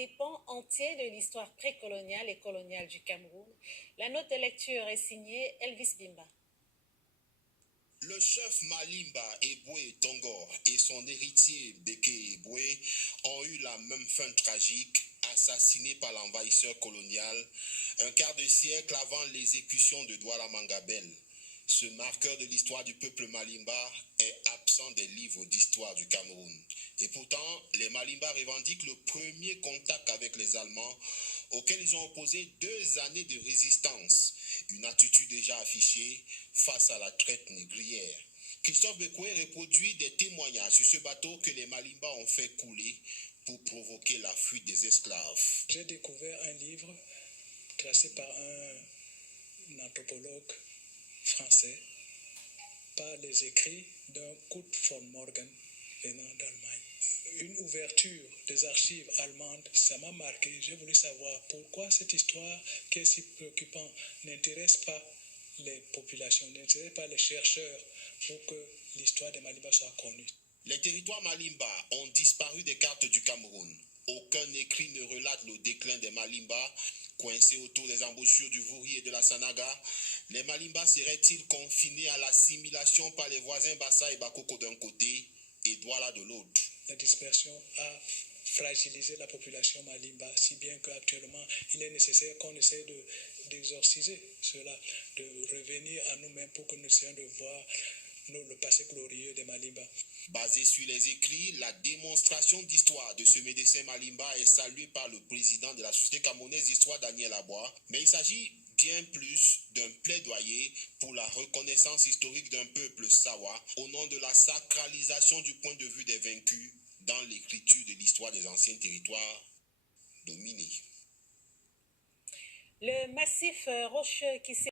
Des pans entiers de l'histoire précoloniale et coloniale du Cameroun. La note de lecture est signée Elvis Bimba. Le chef Malimba Eboué Tongor et son héritier Beke Eboué ont eu la même fin tragique, assassinés par l'envahisseur colonial un quart de siècle avant l'exécution de Douala Mangabel. Ce marqueur de l'histoire du peuple Malimba est absent des livres d'histoire du Cameroun. Et pourtant, les Malimba revendiquent le premier contact avec les Allemands, auxquels ils ont opposé 2 années de résistance, une attitude déjà affichée face à la traite négrière. Christophe Bekoué reproduit des témoignages sur ce bateau que les Malimba ont fait couler pour provoquer la fuite des esclaves. J'ai découvert un livre tracé par un anthropologue français par les écrits d'un Kurt von Morgen venant d'Allemagne. Une ouverture des archives allemandes, ça m'a marqué. J'ai voulu savoir pourquoi cette histoire qui est si préoccupante n'intéresse pas les populations, n'intéresse pas les chercheurs pour que l'histoire des Malimba soit connue. Les territoires Malimba ont disparu des cartes du Cameroun. Aucun écrit ne relate le déclin des Malimba. Coincés autour des embouchures du Vouri et de la Sanaga, les Malimba seraient-ils confinés à l'assimilation par les voisins Bassa et Bakoko d'un côté et Douala de l'autre? La dispersion a fragilisé la population Malimba, si bien qu'actuellement, il est nécessaire qu'on essaie d'exorciser cela, de revenir à nous-mêmes pour que nous essayions de voir le passé glorieux des Malimba. Basé sur les écrits, la démonstration d'histoire de ce médecin Malimba est saluée par le président de la Société camerounaise d'histoire, Daniel Abois, mais il s'agit bien plus d'un plaidoyer pour la reconnaissance historique d'un peuple Sawa au nom de la sacralisation du point de vue des vaincus dans l'écriture de l'histoire des anciens territoires dominés. Le massif rocheux qui s'est